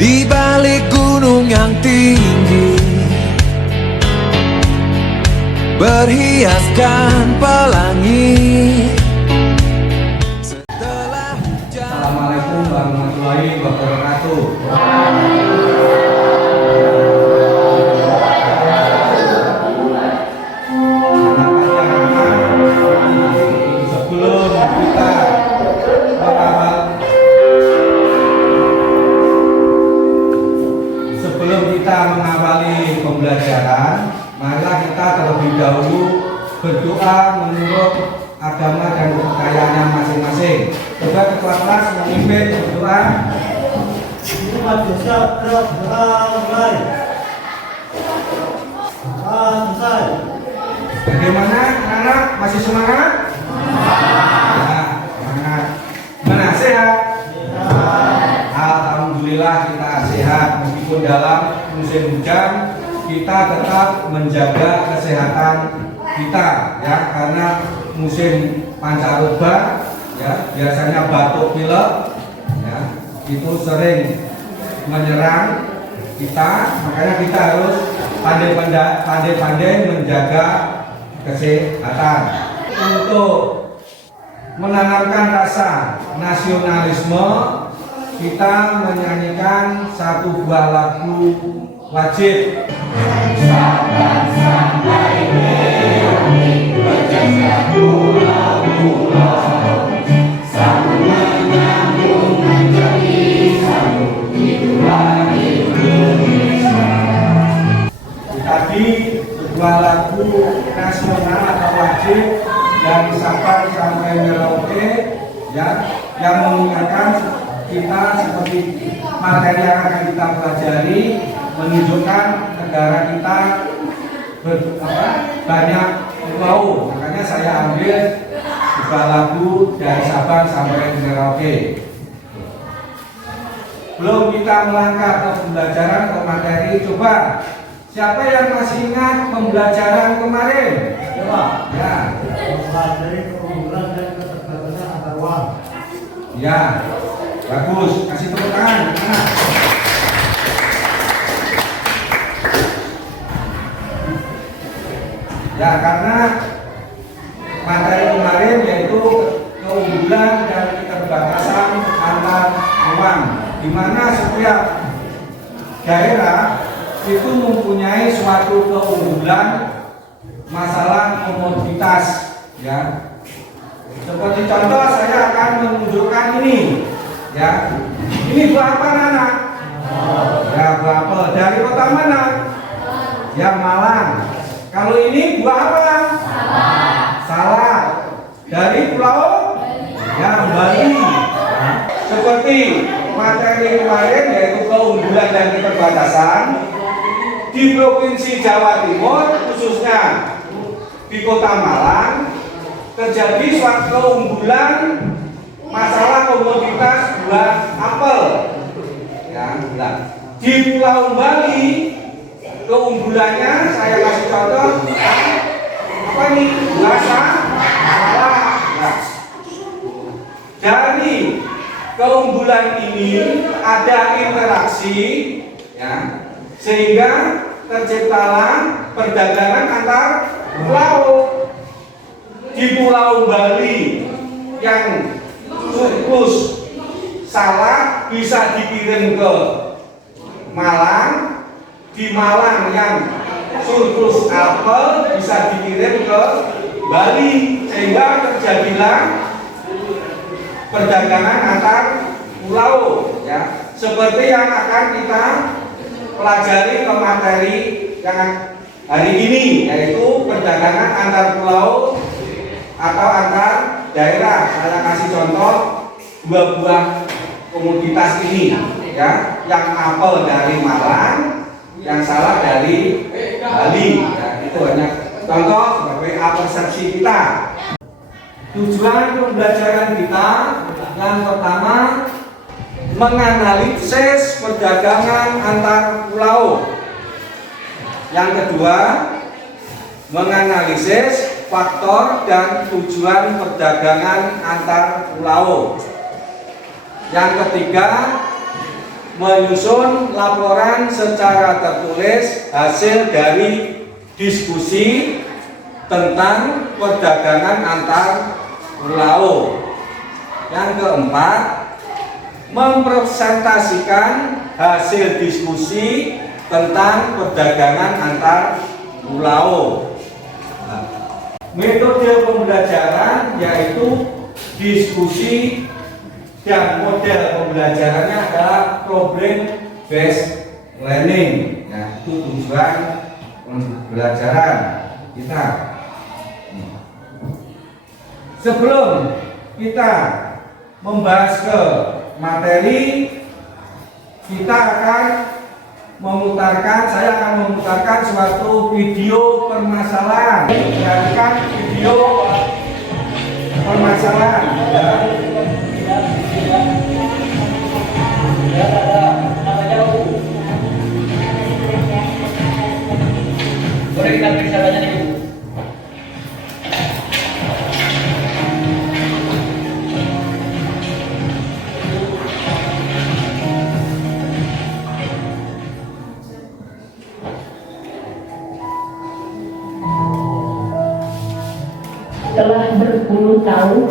di balik gunung yang tinggi, berhiaskan pelangi. Assalamualaikum warahmatullahi wabarakatuh. Sebelum kita mengawali pembelajaran, marilah kita terlebih dahulu berdoa menurut agama dan kepercayaannya masing-masing. Coba ketua kelas memimpin berdoa. Bagaimana anak-anak, masih semangat? Ya, semangat. Mana sehat? Alhamdulillah kita sehat, meskipun dalam musim hujan kita tetap menjaga kesehatan kita, ya, karena musim pancaroba, ya, biasanya batuk pilek, ya, itu sering menyerang kita, makanya kita harus pandai-pandai menjaga kesehatan. Untuk menanamkan rasa nasionalisme, kita menyanyikan satu buah lagu wajib. Bangsa-bangsa ini berjasa pulau-pulau, sambung menyambung menjadi satu, itulah Indonesia. Tadi sebuah lagu nasional atau wajib dari Sabang sampai Merauke, ya, yang mengingatkan kita seperti materi yang akan kita pelajari, menunjukkan negara kita banyak pulau. Makanya saya ambil sebuah lagu dari Sabang sampai Merauke. Belum kita melangkah ke pembelajaran ke materi, coba siapa yang masih ingat pembelajaran kemarin? Coba. Ya. Mempelajari keunggulan dan keterbatasan antar uang. Ya. Bagus, kasih tepuk tangan. Ya, karena materi kemarin yaitu keunggulan dan keterbatasan antar uang, di mana setiap daerah itu mempunyai suatu keunggulan masalah komoditas, ya. Seperti contoh saya akan menunjukkan ini. Ya, ini buah apa anak? Ya, buah apel. Dari kota mana? Ya, Malang. Kalau ini buah apa? Salah. Dari pulau? Ya, Bali. Seperti materi kemarin yaitu keunggulan dan keterbatasan di Provinsi Jawa Timur, khususnya di Kota Malang, terjadi suatu keunggulan masalah komoditas buah apel, ya. Di Pulau Bali keunggulannya saya kasih contoh, apa nih, buah salah. Dari keunggulan ini ada interaksi, ya, sehingga terciptalah perdagangan antar pulau. Di Pulau Bali yang surplus salah bisa dikirim ke Malang, di Malang yang surplus apel bisa dikirim ke Bali, sehingga terjadilah perdagangan antar pulau, ya, seperti yang akan kita pelajari ke materi yang hari ini, yaitu perdagangan antar pulau atau antar daerah. Saya kasih contoh dua buah komoditas ini, ya, yang apel dari Malang, yang salah dari Bali, ya. Itu hanya contoh sebagai persepsi kita. Tujuan pembelajaran kita yang pertama menganalisis perdagangan antar pulau. Yang kedua, menganalisis faktor dan tujuan perdagangan antar pulau. Yang ketiga, menyusun laporan secara tertulis hasil dari diskusi tentang perdagangan antar pulau. Yang keempat, mempresentasikan hasil diskusi tentang perdagangan antar pulau. Metode pembelajaran yaitu diskusi dan model pembelajarannya adalah problem based learning. Nah, itu tujuan pembelajaran kita. Sebelum kita membahas ke materi, kita akan saya akan memutarkan suatu video permasalahan. Perhatikan video permasalahan. Boleh kita periksa saja nih, Bu. Telah berpuluh tahun,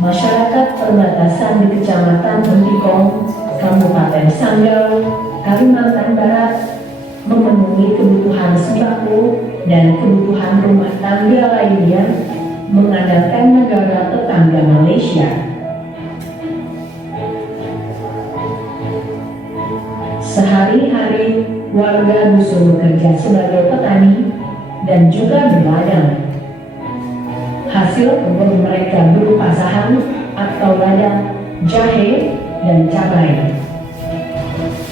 masyarakat perbatasan di Kecamatan Bentikong, Kabupaten Sanggau, Kalimantan Barat memenuhi kebutuhan sembako dan kebutuhan rumah tangga lainnya mengandalkan negara tetangga Malaysia. Sehari-hari warga dusun bekerja sebagai petani dan juga berladang. Hasil kebun mereka berupa saham atau ladang, jahe, dan cabai.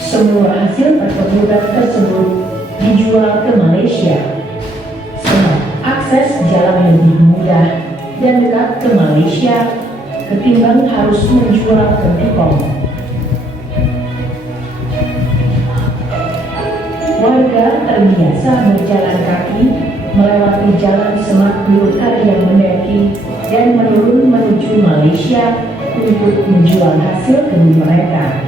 Semua hasil perkebunan tersebut dijual ke Malaysia, sebab akses jalan lebih mudah dan dekat ke Malaysia ketimbang harus menjual ke Nepal. Warga terbiasa berjalan kaki melewati jalan semak belukar yang mendaki dan menurun menuju Malaysia untuk menjual hasil kebun mereka.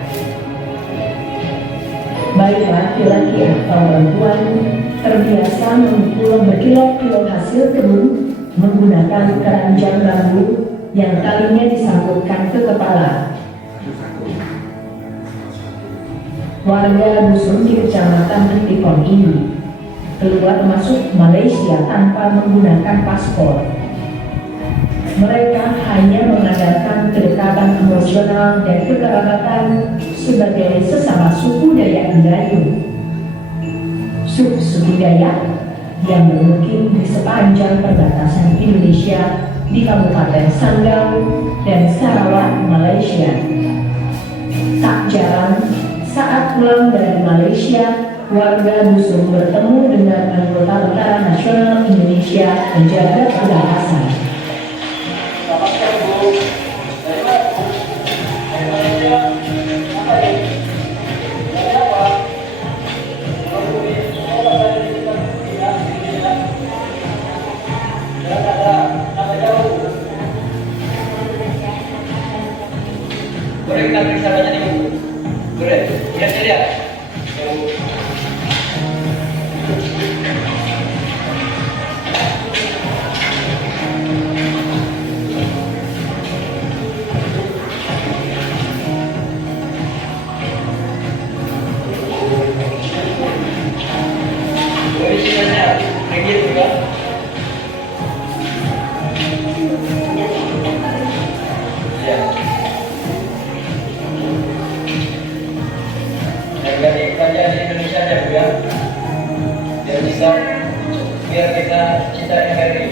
Baik laki-laki atau perempuan terbiasa memikul berkilo-kilo hasil kebun menggunakan keranjang bambu yang talinya disangkutkan ke kepala. Warga dusun di Kecamatan Bentikong ini keluar masuk Malaysia tanpa menggunakan paspor. Mereka hanya mengandalkan kedekatan emosional dan kekerabatan sebagai sesama suku Dayak Melayu. Suku Dayak yang bermukim di sepanjang perbatasan Indonesia di Kabupaten Sanggau dan Sarawak, Malaysia. Tak jarang saat pulang dari Malaysia, warga dusun bertemu dengan anggota Tentara Nasional Indonesia menjaga perbatasan. Boleh kita periksa saja nih, Bu. Boleh, lihat. Dari kerajaan di Indonesia ada juga, biar bisa, biar kita NKRI.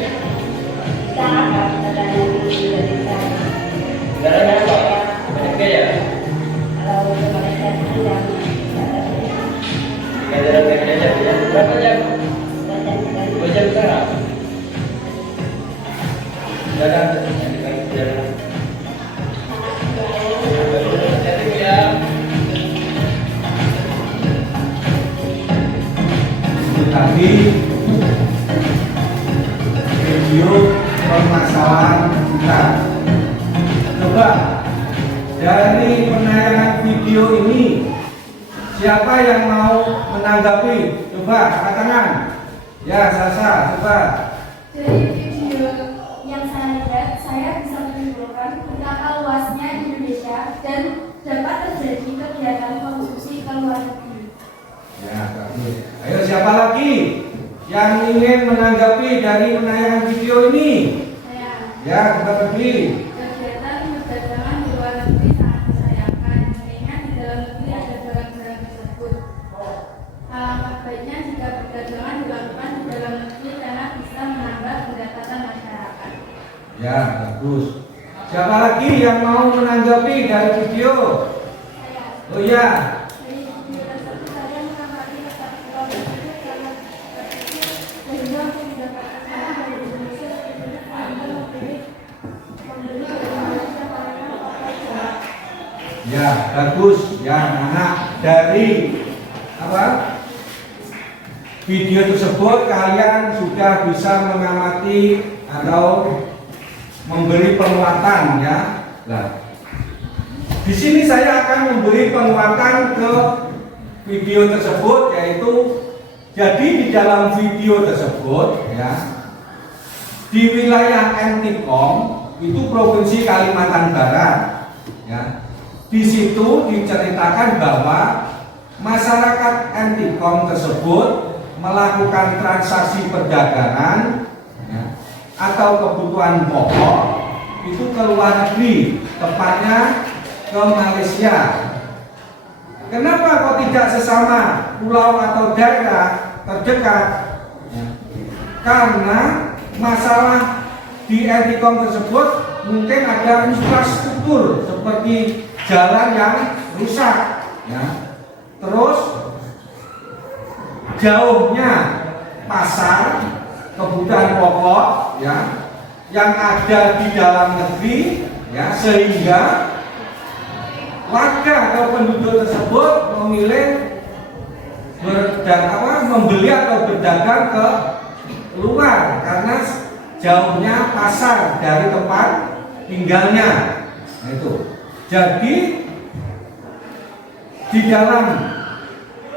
Negaranya apa? Banyak biaya. Jalan kaki aja, ya. Berapa jam? 2 jam setengah. Jalan. Tadi video permasalahan kita. Coba dari penayangan video Siapa yang mau menanggapi? Coba angkat tangan. Ya, Sasa, coba. Dari video yang saya lihat, saya bisa menyimpulkan betapa luasnya Indonesia dan dapat terjadi kegiatan konsumsi ke luar negeri. Ya, bagus. Ayo, siapa lagi yang ingin menanggapi dari penayangan video ini? Saya, Ya, kita pergi. kegiatan perdagangan di luar negeri sangat disayangkan, mengingat di dalam negeri ada barang-barang tersebut. Alangkah baiknya jika perdagangan dilakukan di dalam negeri karena bisa menambah pendapatan masyarakat. Ya, bagus. Siapa lagi yang mau menanggapi dari video? Saya, Oh ya, dari video tersebut saya mengamati letak pulau tersebut karena sehingga untuk mendapatkan barang dari Indonesia lebih membeli dari Indonesia karena pakai jarak. ya bagus. Ya, anak dari apa? Video tersebut kalian sudah bisa mengamati atau memberi penguatan ya. Nah, di sini saya akan memberi penguatan ke video tersebut, yaitu jadi di dalam video tersebut ya, di wilayah Entikong itu Provinsi Kalimantan Barat ya. Di situ diceritakan bahwa masyarakat Entikong tersebut melakukan transaksi perdagangan ya, atau kebutuhan pokok itu ke luar negeri, tepatnya ke Malaysia. Kenapa kok tidak sesama pulau atau daerah terdekat? Ya, karena masalah di Entikong tersebut mungkin ada infrastruktur seperti jalan yang rusak, ya. Terus jauhnya pasar kebutuhan pokok ya yang ada di dalam negeri ya, sehingga warga atau penduduk tersebut memilih membeli atau berdagang ke luar karena jauhnya pasar dari tempat tinggalnya. Nah, itu. Jadi di dalam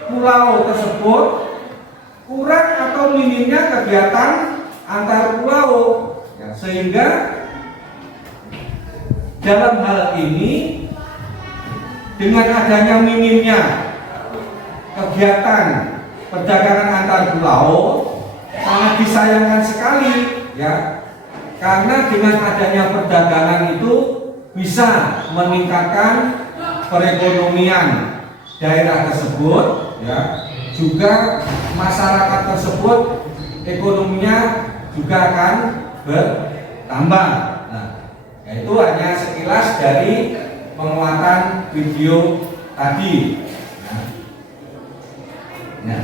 pulau tersebut kurang atau minimnya kegiatan antar pulau ya, sehingga dalam hal ini dengan adanya minimnya kegiatan perdagangan antar pulau sangat disayangkan sekali ya, karena dengan adanya perdagangan itu bisa meningkatkan perekonomian daerah tersebut ya, juga masyarakat tersebut ekonominya juga akan bertambah. Nah, itu hanya sekilas dari penguatan video tadi. Nah,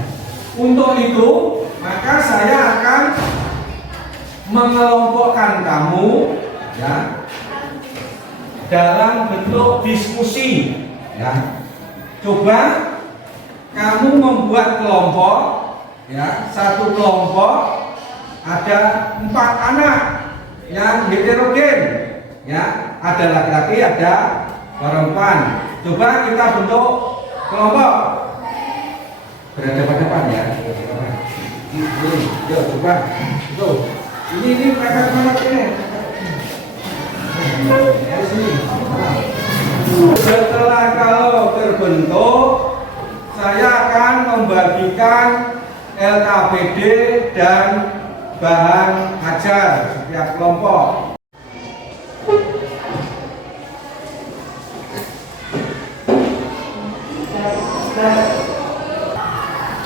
untuk itu maka saya akan mengelompokkan kamu ya dalam bentuk diskusi ya. Coba kamu membuat kelompok ya, satu kelompok ada 4 anak yang heterogen ya, ada laki-laki ada perempuan. Coba kita bentuk kelompok berhadapan-hadapan ya. Yuk coba tuh, ini mereka ini dari sini. Setelah kalau terbentuk, saya akan membagikan LKPD dan bahan ajar setiap kelompok.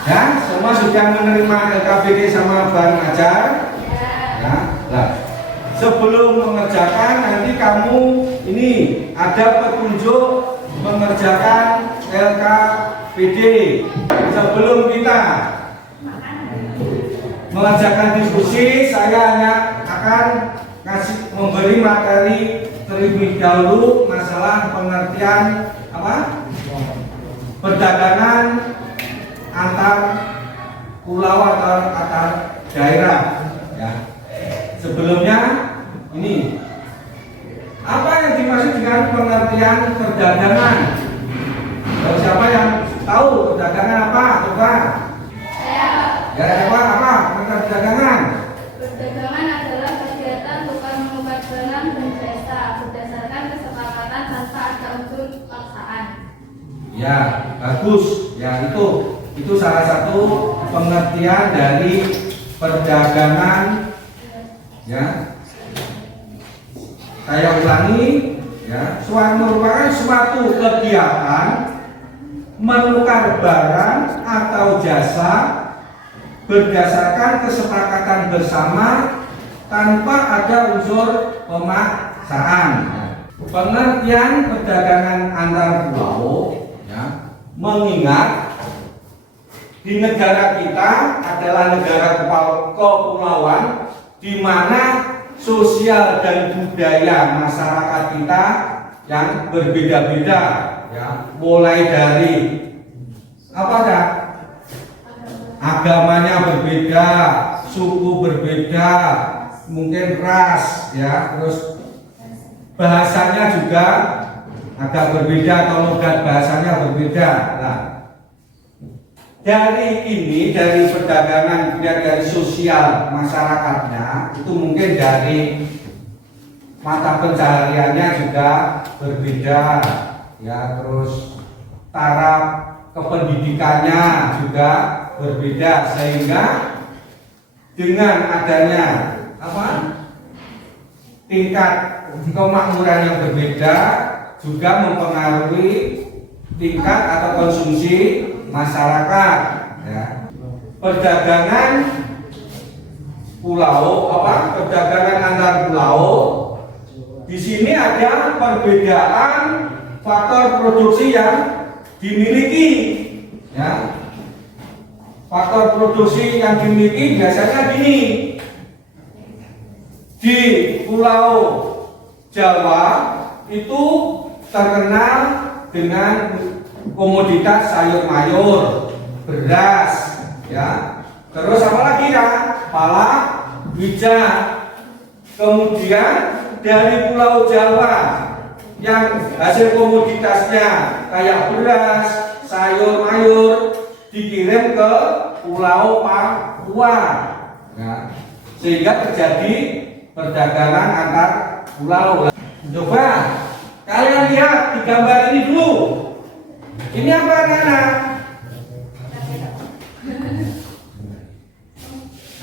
Ya, semua sudah menerima LKPD sama bahan ajar. Ya, nah, sebelum mengerjakan nanti kamu ini ada petunjuk mengerjakan LKPD. Sebelum kita mengerjakan diskusi, saya hanya akan memberi materi terlebih dahulu masalah pengertian apa? Perdagangan antar pulau atau antar daerah. Ya. Sebelumnya ini apa yang dimaksud dengan pengertian perdagangan? Siapa yang tahu tahu perdagangan apa? Coba. Saya. Ya, coba apa? Perdagangan. Perdagangan adalah kegiatan tukar menukar barang dan jasa berdasarkan kesepakatan tanpa ada unsur paksaan. Ya, bagus. Ya, itu salah satu pengertian dari perdagangan. Ya. Saya ulangi, ya, merupakan suatu kegiatan menukar barang atau jasa berdasarkan kesepakatan bersama tanpa ada unsur pemaksaan. Pengertian perdagangan antar pulau, ya, mengingat di negara kita adalah negara kepulauan di mana sosial dan budaya masyarakat kita yang berbeda-beda, ya, mulai dari apa dah? Agamanya berbeda, suku berbeda, mungkin ras, ya, terus bahasanya juga agak berbeda atau logat bahasanya berbeda. Nah, dari perdagangan, dari sosial masyarakatnya itu mungkin dari mata pencahariannya juga berbeda, ya, terus taraf kependidikannya juga berbeda, sehingga dengan adanya apa, tingkat kemakmuran yang berbeda juga mempengaruhi tingkat atau konsumsi masyarakat, ya. Perdagangan pulau, perdagangan antar pulau, di sini ada perbedaan faktor produksi yang dimiliki, ya. Faktor produksi yang dimiliki biasanya gini. Di Pulau Jawa itu terkenal dengan komoditas sayur mayur, beras, ya. Terus apa lagi ya? Palak, bijak. Kemudian dari Pulau Jawa yang hasil komoditasnya kayak beras, sayur mayur dikirim ke Pulau Papua, ya. Sehingga terjadi perdagangan antar pulau. Coba kalian lihat di gambar ini dulu. Ini apa, anak-anak?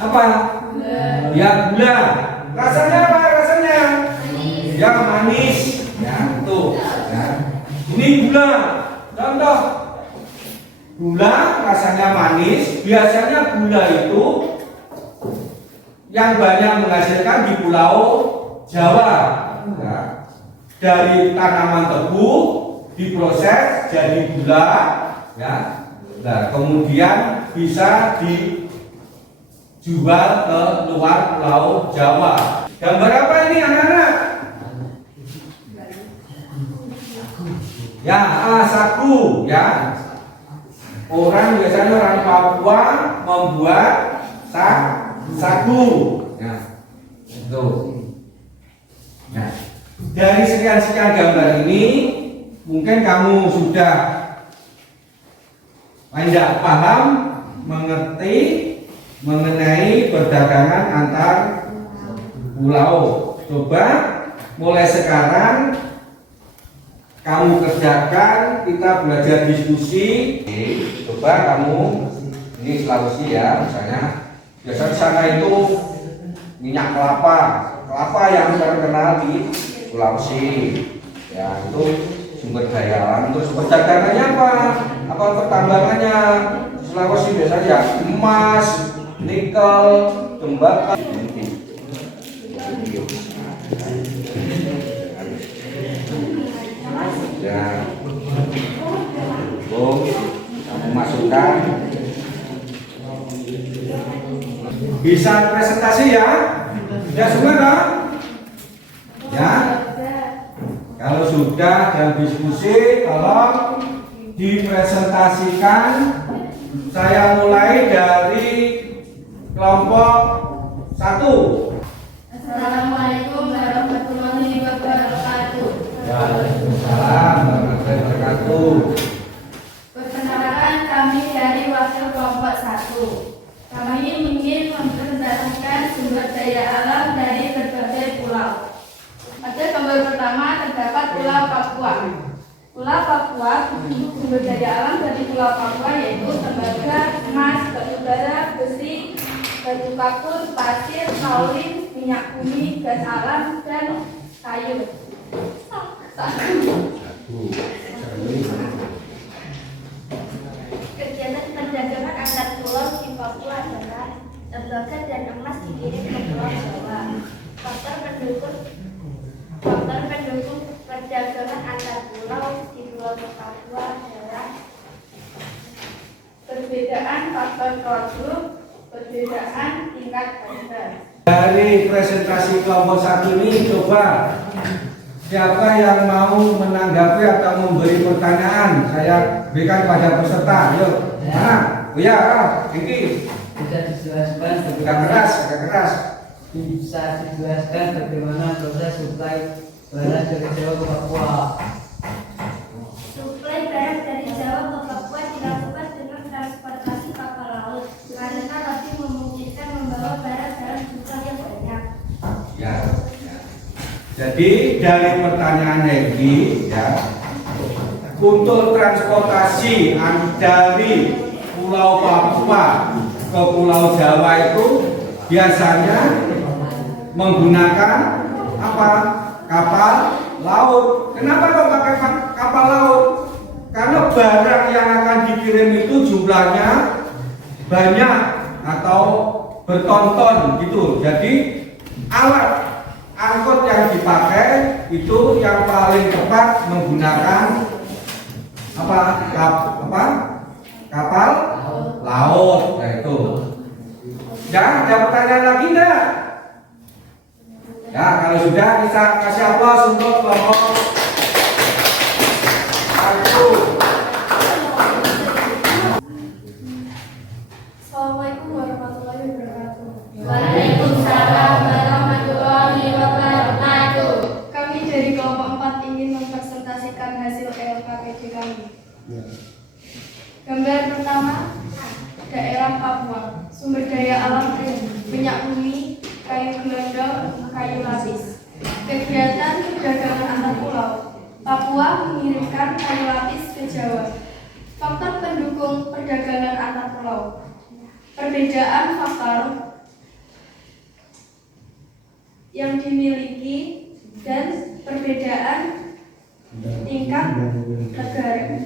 Apa? Ya, gula. Rasanya apa? Rasanya? Ya, manis. Ya, tuh. Ya. Ini gula. Contoh. Gula rasanya manis. Biasanya gula itu yang banyak menghasilkan di Pulau Jawa, ya. Dari tanaman tebu diproses jadi gula, ya. Nah, kemudian bisa dijual ke luar Pulau Jawa. Gambar apa ini, anak-anak? Ya, sagu, ya. Biasanya orang Papua membuat sagu, ya. Itu. Ya. Dari sekian-sekian gambar ini, mungkin kamu sudah tidak paham, mengerti mengenai perdagangan antar pulau. Coba mulai sekarang kamu kerjakan, kita belajar diskusi. Coba kamu, ini Sulawesi ya, misalnya biasanya di sana itu minyak kelapa yang terkenal di Sulawesi, ya, itu sumber daya alam. Terus perdagangannya apa pertambangannya? Sulawesi biasanya ya emas, nikel, tembakau. Ya, kamu masukkan. Bisa presentasi ya? Ya, semua dong? Ya. Kalau sudah dan diskusi, tolong dipresentasikan. Saya mulai dari kelompok 1. Assalamualaikum warahmatullahi wabarakatuh. Waalaikumsalam warahmatullahi wabarakatuh. Perkenalkan, kami dari wakil kelompok 1. Kami ingin mempresentasikan sumber daya alam dari berbagai pulau. Pada gambar pertama terdapat Pulau Papua. Pulau Papua, sumber daya alam dari Pulau Papua yaitu tembaga, emas, batu bara, besi, batu kapur, pasir, kaolin, minyak bumi, gas alam, dan kayu. Kegiatan perdagangan antar pulau di Papua adalah tembaga dan emas dikirim ke Pulau Jawa. Faktor pendukung perdagangan antar pulau di Pulau Papua adalah Perbedaan faktor produk, perbedaan tingkat harga. Dari presentasi kelompok 1 ini, coba siapa yang mau menanggapi atau memberi pertanyaan? Saya berikan pada peserta. Yuk, mana? Oh ya, ini Bisa dijelaskan agak keras, agak keras. bisa dijelaskan bagaimana proses suplai barang dari Jawa ke Papua. suplai barang dari Jawa ke Papua dilakukan dengan transportasi kapal laut karena lebih memungkinkan membawa barang dalam jumlah yang banyak. Ya. Jadi dari pertanyaannya ini, ya, untuk transportasi dari Pulau Papua ke Pulau Jawa itu biasanya menggunakan apa? Kapal laut. Kenapa kok pakai kapal laut? Karena barang yang akan dikirim itu jumlahnya banyak atau bertonton gitu. Jadi alat angkut yang dipakai itu yang paling tepat menggunakan kapal laut. Nah, itu. Ya, ada pertanyaan lagi enggak? Ya, kalau sudah kita kasih aplaus untuk kelompok 1. Assalamualaikum warahmatullahi wabarakatuh. Waalaikumsalam warahmatullahi wabarakatuh. Kami dari kelompok 4 ingin mempresentasikan hasil LKPD kami. Gambar pertama, daerah Papua. Sumber daya alam minyak bumi, kayu gelondong, kayu lapis. Kegiatan perdagangan antar pulau. Papua mengirimkan kayu lapis ke Jawa. Faktor pendukung perdagangan antar pulau. Perbedaan faktor yang dimiliki dan perbedaan tingkat negara.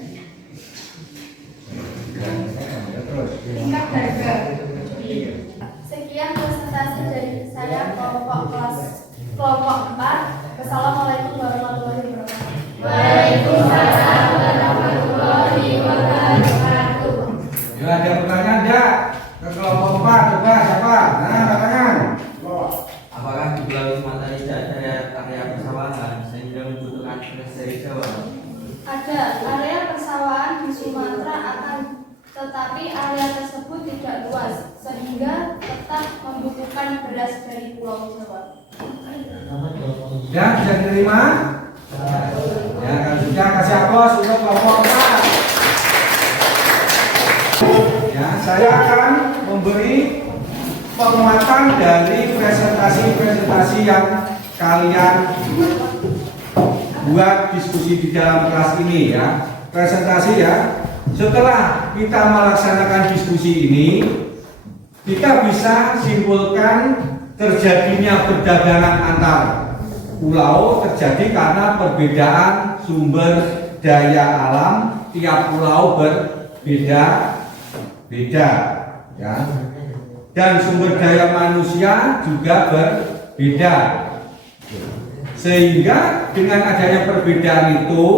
Tingkat harga. Sekian presentasi dari saya kelompok 4. Wassalamualaikum warahmatullahi wabarakatuh. Waalaikumsalam warahmatullahi wabarakatuh. Ya, ada pertanyaan enggak? Ke kelompok 4, coba siapa? Nah, tangan. Apakah di Pulau Sumatera tidak ada area persawahan sehingga membutuhkan beras dari Jawa? Ada area persawahan di Sumatera tetapi area tersebut tidak luas sehingga tetap membutuhkan beras dari Pulau Jawa. Ya, bisa diterima? Ya, kalau sudah kasih aplaus untuk kelompok 4. Ya, saya akan memberi penguatan dari presentasi-presentasi yang kalian buat diskusi di dalam kelas ini, ya. Presentasi, ya. Setelah kita melaksanakan diskusi ini, kita bisa simpulkan terjadinya perdagangan antar pulau terjadi karena perbedaan sumber daya alam tiap pulau berbeda-beda, ya. Dan sumber daya manusia juga berbeda. Sehingga dengan adanya perbedaan itu,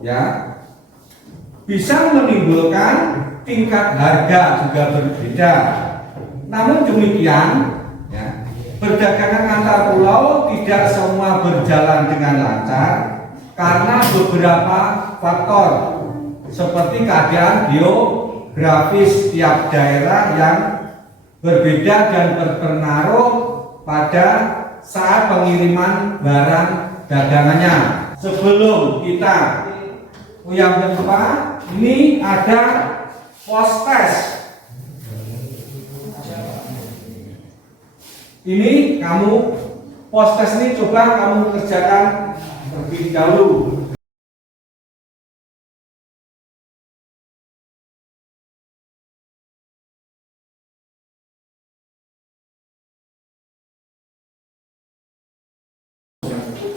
ya, bisa menimbulkan tingkat harga juga berbeda. Namun demikian, ya, perdagangan antar pulau tidak semua berjalan dengan lancar karena beberapa faktor seperti keadaan geografis tiap daerah yang berbeda dan berpengaruh pada saat pengiriman barang dagangannya. Sebelum kita yang kedua, ini ada post test. Ini kamu post test ini coba kamu kerjakan terlebih dahulu.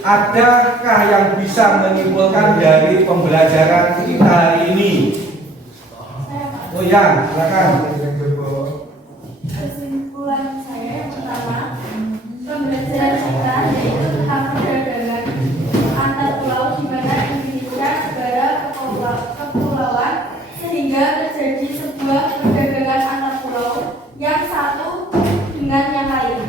Adakah yang bisa menyimpulkan dari pembelajaran kita hari ini? Oh ya, silakan. Kesimpulan saya yang pertama, pembelajaran kita yaitu tentang perdagangan antar pulau di mana Indonesia negara kepulauan sehingga terjadi sebuah perdagangan antar pulau yang satu dengan yang lain.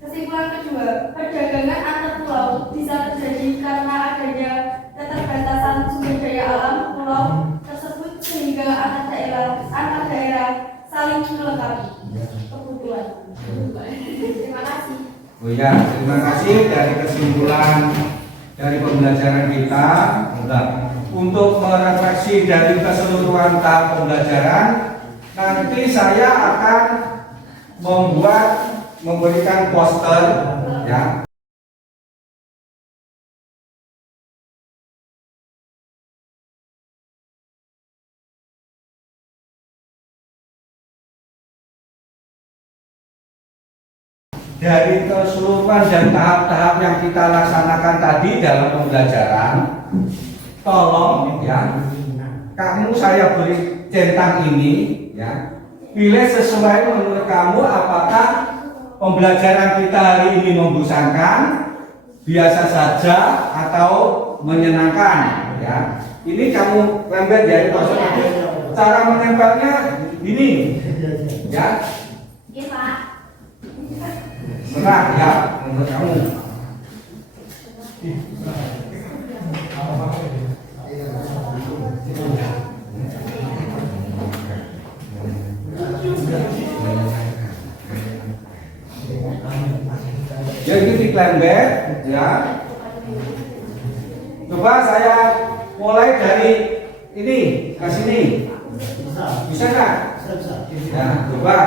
Kesimpulan kedua, perdagangan antar pulau bisa terjadi karena adanya keterbatasan sumber daya alam pulau tersebut sehingga antar daerah saling melengkapi kebutuhan. Terima kasih. Oh ya, terima kasih dari kesimpulan dari pembelajaran kita. Untuk merefleksi dari keseluruhan tahap pembelajaran, nanti saya akan memberikan poster ya. Dari keseluruhan dan tahap-tahap yang kita laksanakan tadi dalam pembelajaran, tolong ya, kamu saya beri centang ini ya, pilih sesuai menurut kamu apakah pembelajaran kita hari ini membosankan, biasa saja atau menyenangkan ya. Ini kamu lempar ya, cara menempelnya ini ya. Iya, Pak. Serah ya menurut kamu. Jadi di Klembek ya. Coba saya mulai dari ini ke sini. Bisa nggak? Ya, coba.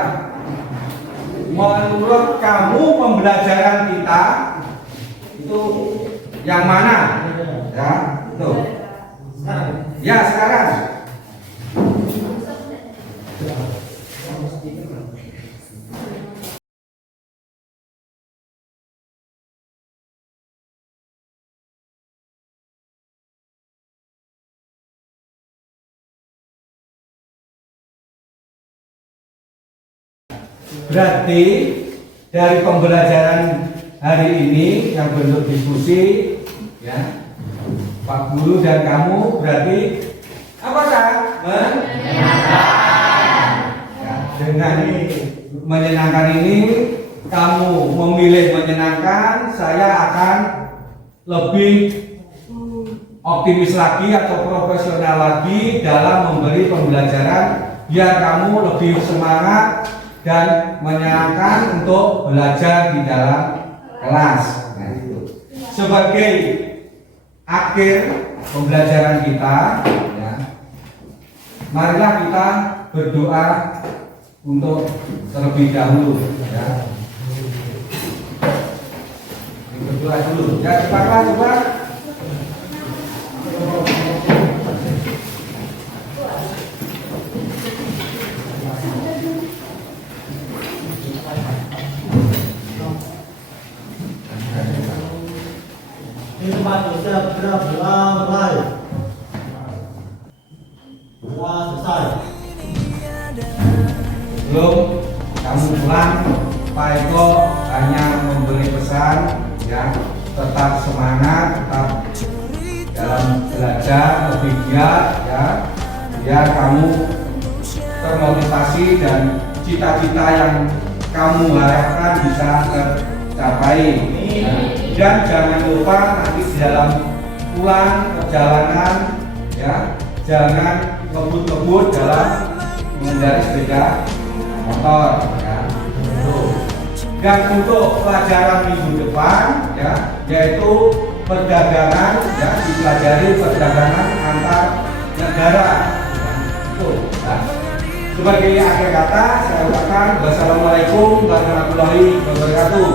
Menurut kamu pembelajaran kita itu yang mana? Ya, itu. Ya, sekarang. Berarti dari pembelajaran hari ini yang bentuk diskusi ya, Pak Guru dan kamu berarti apakah menyenangkan? Ya, dengan menyenangkan ini kamu memilih menyenangkan, saya akan lebih optimis lagi atau profesional lagi dalam memberi pembelajaran biar kamu lebih semangat dan menyenangkan untuk belajar di dalam kelas. Nah, itu. Sebagai akhir pembelajaran kita, ya, marilah kita berdoa untuk terlebih dahulu. Ya. Berdoa dulu. Ya, cepatlah coba. Segera mulai. Doa selesai. Belum kamu pulang, Pak Eko hanya memberi pesan ya, tetap semangat, tetap dalam belajar, lebih giat ya, biar kamu termotivasi dan cita-cita yang kamu harapkan bisa tercapai. Dan jangan lupa nanti di dalam pulang perjalanan ya, jangan ngebut-ngebut dalam mengendarai sepeda motor ya. Dan untuk pelajaran minggu depan ya, yaitu perdagangan ya, dipelajari perdagangan antar negara ya. Sebagai akhir kata, saya ucapkan wassalamualaikum warahmatullahi wabarakatuh.